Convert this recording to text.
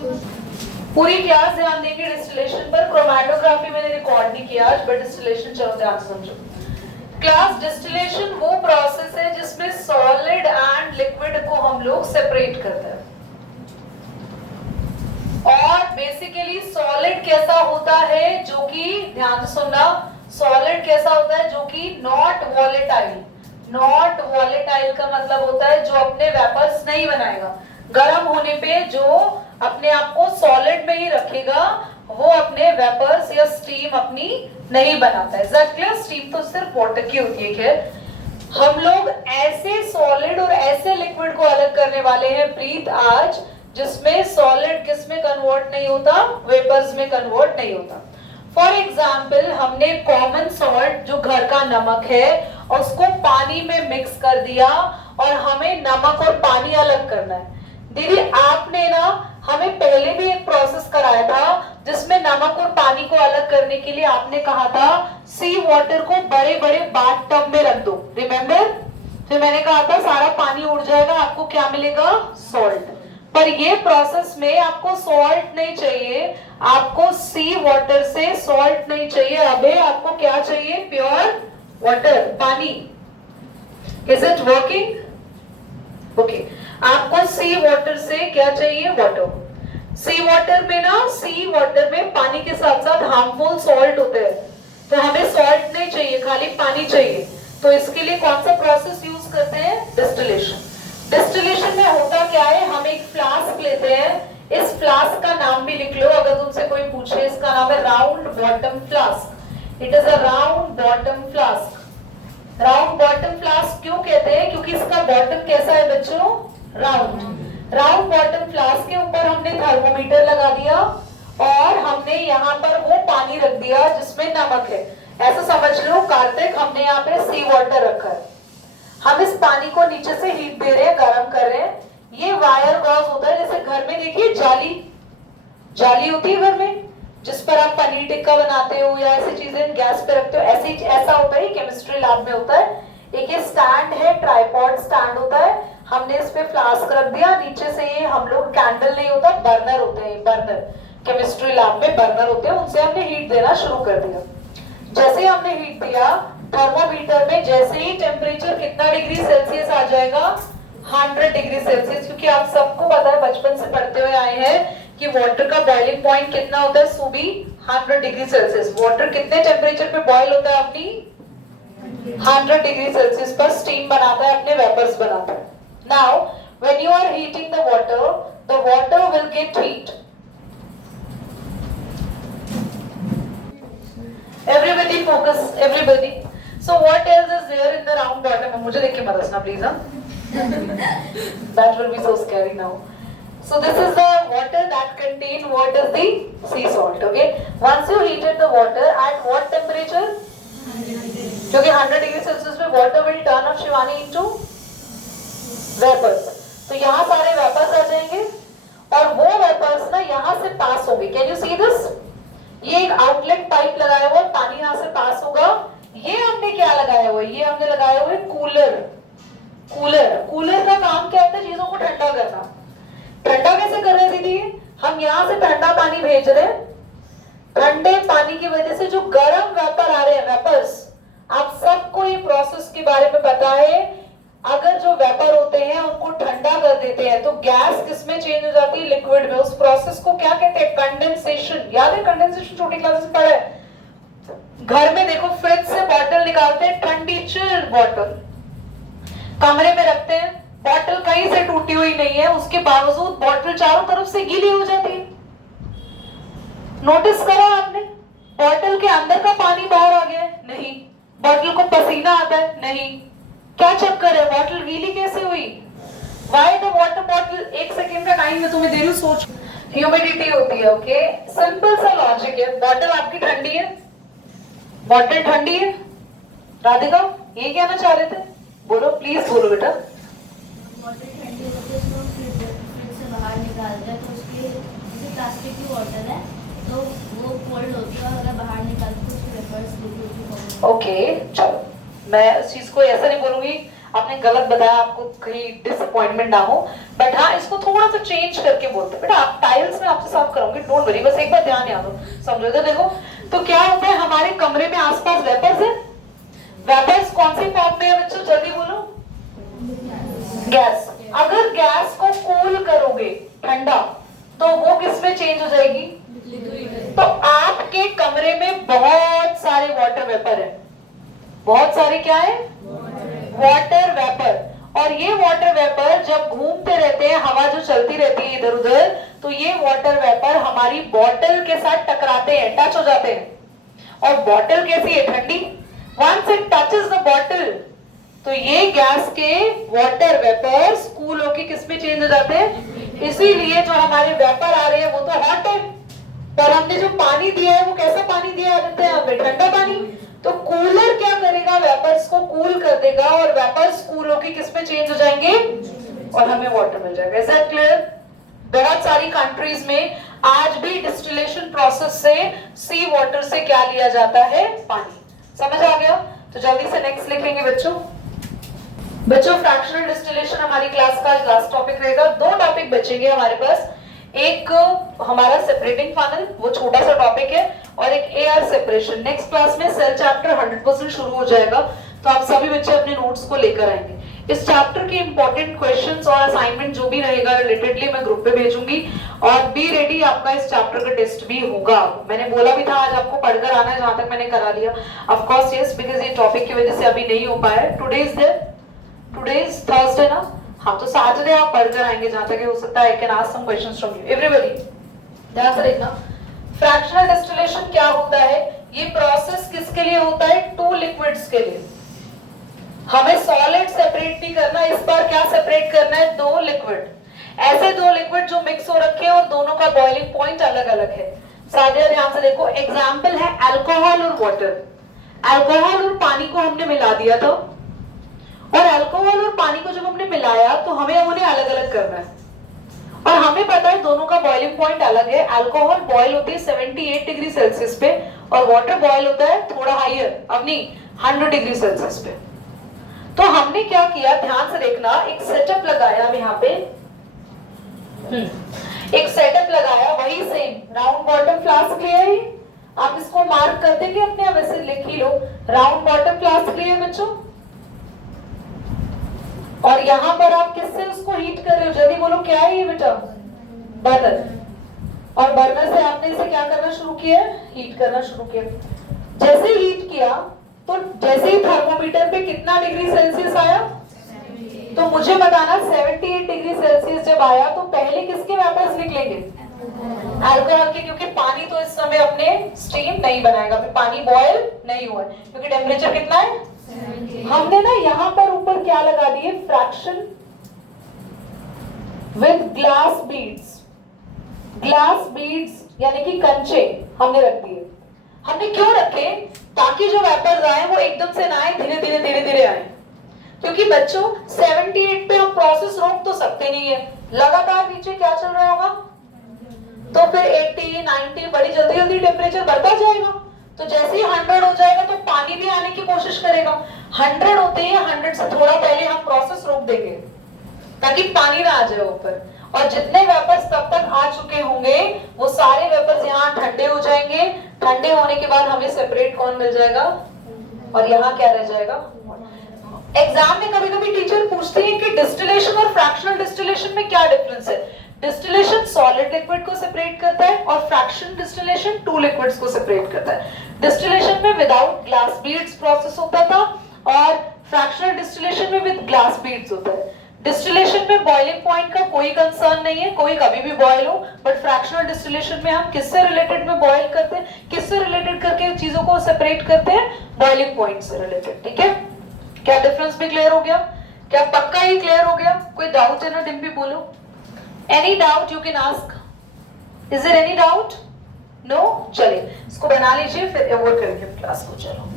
पूरी क्लास ध्यान देंगे डिस्टिलेशन पर। क्रोमैटोग्राफी मैंने रिकॉर्ड नहीं किया आज, बट डिस्टिलेशन चलो ध्यान से समझो। क्लास डिस्टिलेशन वो प्रोसेस है जिसमें सॉलिड एंड लिक्विड को हम लोग सेपरेट करते हैं। और बेसिकली सॉलिड कैसा होता है, जो कि ध्यान से सुनना, सॉलिड कैसा होता है जो कि नॉट वॉलेटाइल। नॉट वॉलेटाइल का मतलब होता है जो अपने वेपर्स नहीं बनाएगा। गर्म होने पे जो अपने आप को सॉलिड में ही रखेगा, वो अपने वेपर्स या स्टीम अपनी नहीं बनाता है। स्टीम तो सिर्फ वाटर की होती है। खैर, हम लोग ऐसे सॉलिड और ऐसे लिक्विड को अलग करने वाले हैं प्रीत आज, जिसमें सॉलिड किस में कन्वर्ट नहीं होता, वेपर्स में कन्वर्ट नहीं होता। फॉर एग्जाम्पल, हमने कॉमन सॉल्ट जो घर का नमक है उसको पानी में मिक्स कर दिया और हमें नमक और पानी अलग करना है। दीदी आपने ना हमें पहले भी एक प्रोसेस कराया था जिसमें नमक और पानी को अलग करने के लिए आपने कहा था सी वाटर को बड़े बड़े बाथ टब में रख दो, रिमेम्बर? फिर मैंने कहा था सारा पानी उड़ जाएगा, आपको क्या मिलेगा, सॉल्ट। पर ये प्रोसेस में आपको सॉल्ट नहीं चाहिए, आपको सी वाटर से सॉल्ट नहीं चाहिए, अबे आपको क्या चाहिए, प्योर वाटर, पानी। Is it working? ओके, आपको सी वाटर से क्या चाहिए, वाटर। सी वाटर में ना, सी वाटर में पानी के साथ साथ हार्मफुल सॉल्ट होते हैं, तो हमें सॉल्ट नहीं चाहिए, खाली पानी चाहिए। तो इसके लिए कौन सा प्रोसेस यूज करते हैं, डिस्टिलेशन। डिस्टिलेशन में होता क्या है, हम एक फ्लास्क लेते हैं, इस फ्लास्क का नाम भी लिख लो अगर तुमसे कोई पूछे, इसका नाम है round bottom flask. It is a round bottom flask. Round bottom flask क्यों कहते हैं, क्योंकि इसका बॉटम कैसा है बच्चों, राउंड। राउंड बॉटम फ्लास्क के ऊपर हमने थर्मोमीटर लगा दिया और हमने यहाँ पर वो पानी रख दिया जिसमें नमक है। ऐसा समझ लो कार्तिक, हमने यहाँ पे सी वाटर रखा है, हम इस पानी को नीचे से हीट दे रहे हैं, गर्म कर रहे हैं। ये वायर गॉज होता है, जैसे घर में देखिए जाली, जाली होती है घर में जिस पर आप पनीर टिक्का बनाते हो या ऐसी चीजें गैस पे रखते हो, ऐसा होता है, केमिस्ट्री लैब में होता है। एक ये स्टैंड है, ट्राइपॉड स्टैंड होता है, हमने इस पे फ्लास्क रख दिया, नीचे से ये हम लोग, कैंडल नहीं होता, बर्नर होते हैं, बर्नर केमिस्ट्री लैब में बर्नर होते हैं, उनसे हमने हीट देना शुरू कर दिया। जैसे ही हमने हीट दिया, थर्मोमीटर में जैसे ही टेम्परेचर कितना डिग्री सेल्सियस आ जाएगा, 100 डिग्री सेल्सियस, क्योंकि आप सबको पता है, बचपन से पढ़ते हुए आए हैं कि वाटर का बॉइलिंग पॉइंट कितना होता है, सूबी 100 डिग्री सेल्सियस। वाटर कितने टेम्परेचर पे बॉयल होता है अपनी, 100 डिग्री सेल्सियस पर स्टीम बनाता है, अपने वेपर्स बनाता है। Now when you are heating the water will get heat. Everybody focus, everybody. So what else is there in the round bottom? मुझे देख के मत हंसना please, That will be so scary now. So this is the water that contain what is the sea salt. Okay. Once you heated the water at what temperature? क्योंकि 100 degree Celsius में water will turn up Shivani into vapors. तो यहाँ सारे vapors आ जाएंगे और वो vapors ना यहाँ से पास होंगे. Can you see this? ये एक आउटलेट पाइप लगाया हुआ, पानी यहाँ से पास होगा। ये हमने क्या लगाया हुआ है, ये हमने लगाया हुआ है कूलर। कूलर का काम क्या होता है, चीजों को ठंडा करना। ठंडा कैसे कर रहे हैं दीदी, हम यहाँ से ठंडा पानी भेज रहे हैं, ठंडे पानी की वजह से जो गर्म वेपर आ रहे हैं, वेपर्स, आप सबको ये प्रोसेस के बारे में पता है। अगर जो वेपर होते हैं उनको ठंडा कर देते हैं तो गैस किसमें चेंज हो जाती है, लिक्विड में। उस प्रोसेस को क्या कहते हैं, कंडेंसेशन। याद है कंडेंसेशन, छोटी क्लासेस में पढ़ा है। घर में देखो फ्रिज से बॉटल निकालते हैं, ठंडी चिल्ड बॉटल, कमरे में रखते हैं, बॉटल कहीं से टूटी हुई नहीं है, उसके बावजूद बॉटल चारों तरफ से गीली हो जाती है। नोटिस करा आपने, बॉटल के अंदर का पानी बाहर आ गया है, नहीं। बॉटल को पसीना आता है, नहीं। क्या चक्कर है, बॉटल गीली कैसे हुई? Why the water bottle? एक सेकेंड का टाइम मैं तुम्हें दे रही हूँ, सोच। ह्यूमिडिटी होती है, ओके। सिंपल सा लॉजिक है, बॉटल आपकी ठंडी है, बॉटल ठंडी है। राधिका ये कहना चाह रहे थे, बोलो प्लीज बोलो बेटा। बॉटल ठंडी होती है, उसको फ्रिज से बाहर निकालते हैं तो उसकी, जैसे प्लास्टिक की बॉटल है तो वो कोल्ड होती है और अगर बाहर निकालते तो उसके वेपर्स लिक्विड। ओके चलो, मैं इस चीज को ऐसा नहीं बोलूंगी, आपने गलत बताया, आपको कहीं डिसअपॉइंटमेंट ना हो, बट हाँ इसको थोड़ा सा चेंज करके बोलते हैं। बेटा आप टाइल्स में आपसे साफ कराऊंगी, डोंट वरी, बस एक बार ध्यान याद हो, समझो। तो देखो, तो क्या होता है हमारे कमरे में आसपास वेपर्स है। वेपर्स कौन सी फॉर्म में है बच्चों, जल्दी बोलो। गैस। अगर गैस को कूल करोगे, ठंडा, तो वो किस में चेंज हो जाएगी? तो आपके कमरे में बहुत सारे वाटर वेपर है। बहुत सारे क्या है? Water vapour. और ये वाटर वेपर जब घूमते रहते हैं, हवा जो चलती रहती है इधर उधर, तो ये वाटर वेपर हमारी बॉटल के साथ टकराते हैं, टच हो जाते हैं। और बॉटल कैसी है? ठंडी। Once it touches the bottle, तो ये गैस के वाटर वेपर्स कूल होके किस में चेंज हो जाते हैं? इसीलिए जो हमारे वेपर आ रहे हैं वो तो हॉट है, पर हमने जो पानी दिया है वो कैसा पानी दिया है? हमें ठंडा पानी। तो कूलर क्या करेगा? वेपर्स को कूल कर देगा और वेपर्स कूल होके किस में चेंज हो जाएंगे? और हमें वाटर मिल जाएगा। Is that clear? बहुत सारी कंट्रीज में आज भी डिस्टिलेशन प्रोसेस से सी वाटर से क्या लिया जाता है? पानी। समझ आ गया? तो जल्दी से नेक्स्ट लिखेंगे बच्चों। बच्चों, फ्रैक्शनल डिस्टिलेशन हमारी क्लास का लास्ट टॉपिक रहेगा। दो टॉपिक बचेंगे हमारे पास, एक हमारा सेपरेटिंग फनल, वो छोटा सा टॉपिक है, और एक एयर सेपरेशन। नेक्स्ट क्लास में सेल चैप्टर 100% शुरू हो जाएगा, तो आप सभी बच्चे अपने नोट्स को लेकर आएंगे। इस चैप्टर के इंपॉर्टेंट क्वेश्चंस और असाइनमेंट जो भी रहेगा रिलेटेडली मैं ग्रुप पे भेजूंगी, और बी रेडी, आपका इस चैप्टर का टेस्ट भी होगा। मैंने बोला भी था आज आपको पढ़कर आना है, जहां तक मैंने करा लिया। ऑफ कोर्स यस, बिकॉज़ ये टॉपिक की वजह से अभी नहीं हो पाया। टुडे इज थर्सडे ना, हाँ, तो सैटरडे आप पढ़कर आएंगे, जहां तक हो सकता है I can ask some questions from you. Everybody ध्यान से देखना, फ्रैक्शनल डिस्टिलेशन क्या होता है? ये प्रोसेस किसके लिए होता है? टू लिक्विड्स के लिए। हमें सॉलिड सेपरेट नहीं करना, इस बार क्या सेपरेट करना है? दो लिक्विड। ऐसे दो लिक्विड जो मिक्स हो रखे हैं और दोनों का बॉइलिंग पॉइंट अलग अलग है। साथियों ध्यान से देखो, एग्जाम्पल है अल्कोहल और वाटर। अल्कोहल और पानी को हमने मिला दिया था, और अल्कोहल और पानी को जब हमने मिलाया तो हमें उन्हें अलग अलग करना है, और हमें पता है दोनों का बॉइलिंग पॉइंट अलग है। अल्कोहल बॉयल होती है 78 डिग्री सेल्सियस पे, और वाटर बॉयल होता है थोड़ा हाइयर, अपनी 100 डिग्री सेल्सियस पे। तो हमने क्या किया, ध्यान से देखना, एक सेटअप लगाया हम यहाँ पे, एक सेटअप लगाया, वही सेम राउंड बॉटम फ्लास्क लिया है। आप इसको मार्क कर देंगे अपने, वैसे लिख ही लो, राउंड बॉटम फ्लास्क लिया है बच्चों। और यहाँ पर आप किससे उसको हीट कर रहे हो? जल्दी बोलो, क्या है ये बेटा? बर्नर। और बर्नर से आपने इसे क्या करना शुरू किया? हीट करना शुरू किया। जैसे हीट किया तो जैसे ही थर्मोमीटर पे कितना डिग्री सेल्सियस आया? तो मुझे बताना, 78 डिग्री सेल्सियस जब आया तो पहले किसके वेपर्स निकलेंगे? अल्कोहल के, क्योंकि पानी तो इस समय अपने स्टीम नहीं बनाएगा, पानी बॉयल नहीं हुआ है, क्योंकि टेम्परेचर कितना है? हमने ना यहाँ पर ऊपर क्या लगा दिए? Fraction with glass beads. Glass beads यानी कि कंचे हमने रख दिए। हमने क्यों रखे? ताकि जो वेपर्स आए वो एकदम से ना आए, धीरे धीरे आए। क्योंकि बच्चों 78 पे हम प्रोसेस रोक तो सकते नहीं है, लगातार नीचे क्या चल रहा होगा? तो फिर 80, 90 बड़ी जल्दी टेम्परेचर बढ़ता जाएगा। तो जैसे ही 100 हो जाएगा तो पानी भी आने की कोशिश करेगा। 100 होते ही 100 से थोड़ा पहले हम प्रोसेस रोक देंगे ताकि पानी ना आ जाए ऊपर, और जितने वेपर्स तब तक आ चुके होंगे वो सारे वेपर्स यहाँ ठंडे हो जाएंगे। ठंडे होने के बाद हमें सेपरेट कौन मिल जाएगा? और यहाँ क्या रह जाएगा? एग्जाम में कभी कभी टीचर पूछते हैं कि डिस्टिलेशन और फ्रैक्शनल डिस्टिलेशन में क्या डिफरेंस है? डिस्टिलेशन सॉलिड लिक्विड को सेपरेट करता है, और फ्रैक्शन डिस्टिलेशन टू लिक्विड्स को सेपरेट करता है। डिस्टिलेशन में विदाउट ग्लास बीड्स प्रोसेस होता था, और फ्रैक्शनल डिस्टिलेशन में विद ग्लास बीड्स होता है। डिस्टिलेशन में बॉइलिंग पॉइंट का कोई कंसर्न नहीं है, कोई कभी भी बॉयल हो, बट फ्रैक्शनल डिस्टिलेशन में हम किससे रिलेटेड में बॉयल करते हैं? किससे रिलेटेड करके चीजों को सेपरेट करते हैं? बॉइलिंग पॉइंट से रिलेटेड। ठीक है, क्या डिफरेंस भी क्लियर हो गया? क्या पक्का ही क्लियर हो गया? कोई डाउट है ना? डिम्पी बोलो। Any doubt you can ask. Is there any doubt? No? चलिए इसको बना लीजिए, फिर ओवर करेंगे क्लास को। चलो।